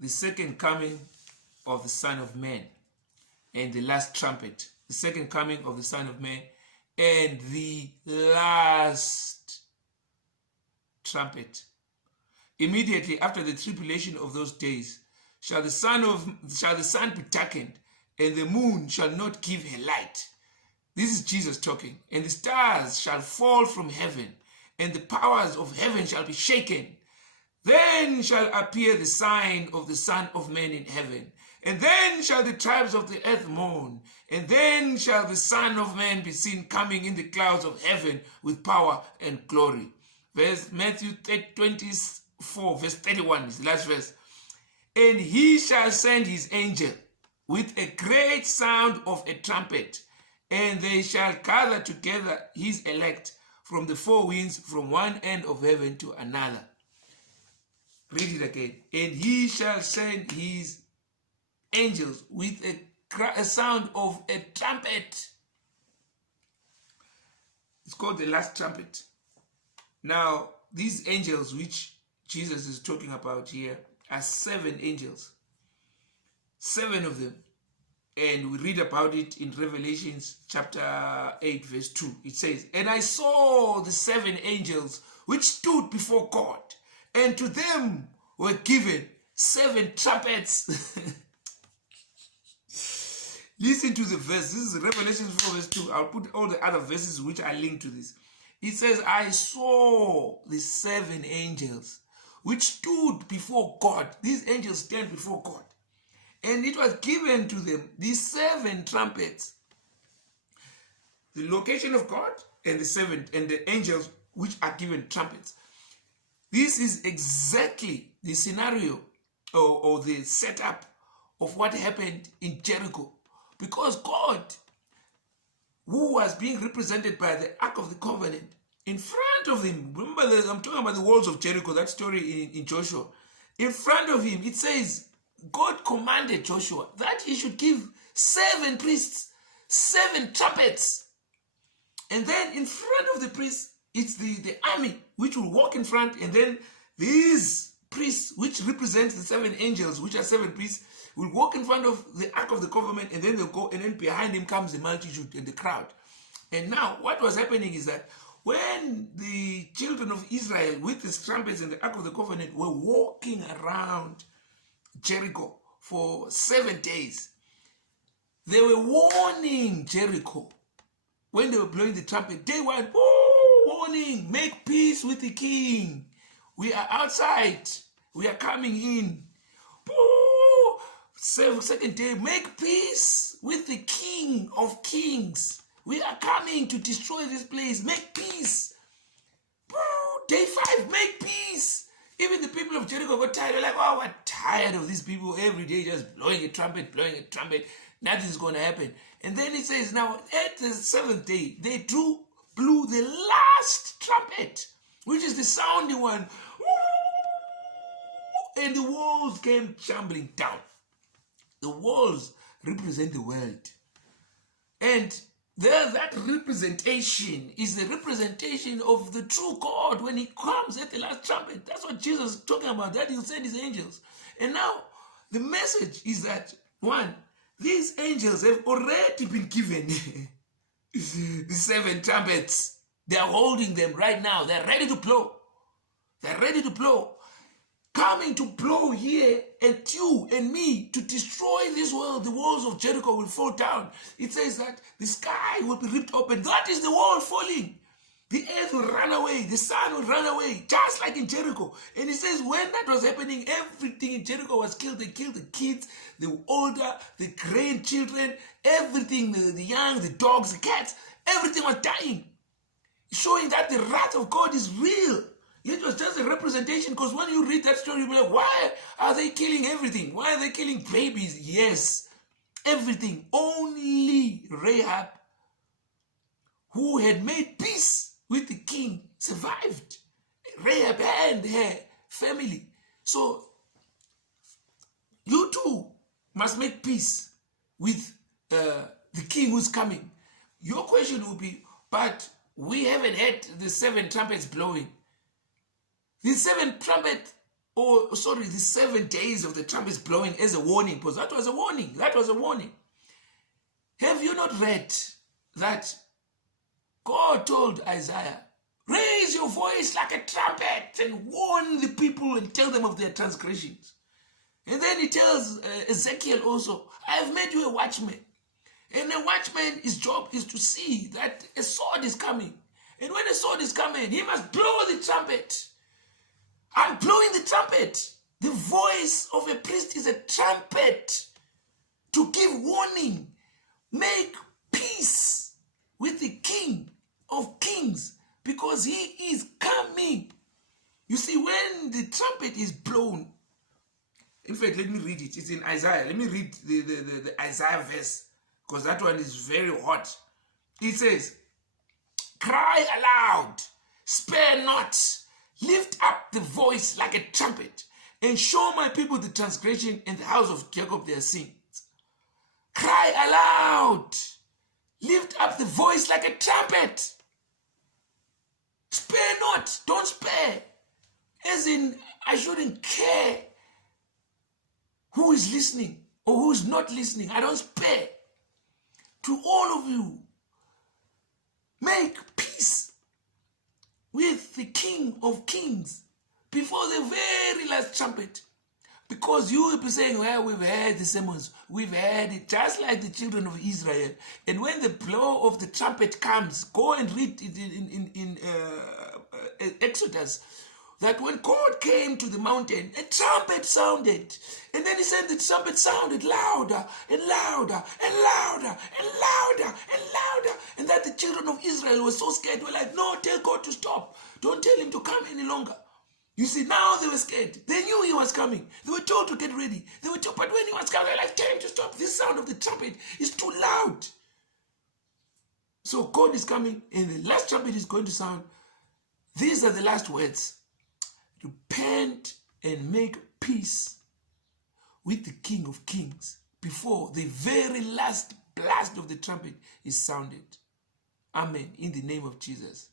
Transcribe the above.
the second coming of the Son of Man and the last trumpet. The second coming of the Son of Man and the last trumpet. Immediately after the tribulation of those days shall the sun be darkened, and the moon shall not give her light. This is Jesus talking. And the stars shall fall from heaven, and the powers of heaven shall be shaken. Then shall appear the sign of the Son of Man in heaven. And then shall the tribes of the earth mourn. And then shall the Son of Man be seen coming in the clouds of heaven with power and glory. Matthew 24, verse 31 is the last verse. And he shall send his angel with a great sound of a trumpet, and they shall gather together his elect from the four winds, from one end of heaven to another. Read it again. And he shall send his angels with a sound of a trumpet. It's called the last trumpet. Now, these angels which Jesus is talking about here are 7 angels. 7 of them. And we read about it in Revelations chapter 8 verse 2. It says, and I saw the 7 angels which stood before God, and to them were given 7 trumpets. Listen to the verse. This is Revelation 4 verse 2. I'll put all the other verses which are linked to this. It says, I saw the 7 angels which stood before God. These angels stand before God. And it was given to them these 7 trumpets. The location of God and the 7 and the angels which are given trumpets. This is exactly the scenario or the setup of what happened in Jericho. Because God, who was being represented by the Ark of the Covenant, in front of him, remember I'm talking about the walls of Jericho, that story in Joshua. In front of him, it says, God commanded Joshua that he should give 7 priests, 7 trumpets. And then in front of the priests, it's the army which will walk in front, and then these priests, which represent the 7 angels, which are 7 priests, will walk in front of the Ark of the Covenant, and then they'll go, and then behind him comes the multitude and the crowd. And now what was happening is that when the children of Israel with the trumpets and the Ark of the Covenant were walking around Jericho for 7 days, they were warning Jericho. When they were blowing the trumpet, they were warning, make peace with the king. We are outside. We are coming in. Second day, make peace with the King of Kings. We are coming to destroy this place. Make peace. Day 5, make peace. Even the people of Jericho got tired. They're like, oh, we're tired of these people every day just blowing a trumpet. Nothing's going to happen. And then it says, now at the 7th day, they blew the last trumpet, which is the sounding one. And the walls came tumbling down. The walls represent the world. And that representation is the representation of the true God when he comes at the last trumpet. That's what Jesus is talking about, that he'll send his angels. And now, the message is that, 1, these angels have already been given the 7 trumpets. They are holding them right now. They're ready to blow. They're ready to blow. Coming to blow here at you and me to destroy this world. The walls of Jericho will fall down. It says that the sky will be ripped open. That is the wall falling. The earth will run away. The sun will run away, just like in Jericho. And it says when that was happening, everything in Jericho was killed. They killed the kids, the older, the grandchildren, everything, the young, the dogs, the cats, everything was dying. Showing that the wrath of God is real. It was just a representation, because when you read that story, you'll be like, why are they killing everything? Why are they killing babies? Yes, everything. Only Rahab, who had made peace with the king, survived. Rahab and her family. So, you too must make peace with the king who's coming. Your question will be, but we haven't had the 7 trumpets blowing. The 7 trumpets the 7 days of the trumpets blowing as a warning, because that was a warning. That was a warning. Have you not read that God told Isaiah, raise your voice like a trumpet and warn the people and tell them of their transgressions? And then he tells Ezekiel also, I have made you a watchman. And a watchman, his job is to see that a sword is coming. And when a sword is coming, he must blow the trumpet. I'm blowing the trumpet. The voice of a priest is a trumpet to give warning. Make peace with the King of Kings, because he is coming. You see, when the trumpet is blown, in fact, let me read it. It's in Isaiah. Let me read the Isaiah verse, because that one is very hot. It says, cry aloud, spare not, lift up the voice like a trumpet, and show my people the transgression and the house of Jacob their sins. Cry aloud, lift up the voice like a trumpet. Spare not, don't spare. As in, I shouldn't care who is listening or who is not listening. I don't spare. To all of you, make peace with the King of Kings before the very last trumpet. Because you will be saying, well, we've heard the sermons, we've heard it, just like the children of Israel. And when the blow of the trumpet comes, go and read it in Exodus, that when God came to the mountain, a trumpet sounded. And then he said the trumpet sounded louder and louder and louder and louder and louder. And that the children of Israel were so scared. They were like, no, tell God to stop. Don't tell him to come any longer. You see, now they were scared. They knew he was coming. They were told to get ready. They were told, but when he was coming, they were like, tell him to stop. This sound of the trumpet is too loud. So God is coming, and the last trumpet is going to sound. These are the last words. Repent and make peace with the King of Kings before the very last blast of the trumpet is sounded. Amen. In the name of Jesus.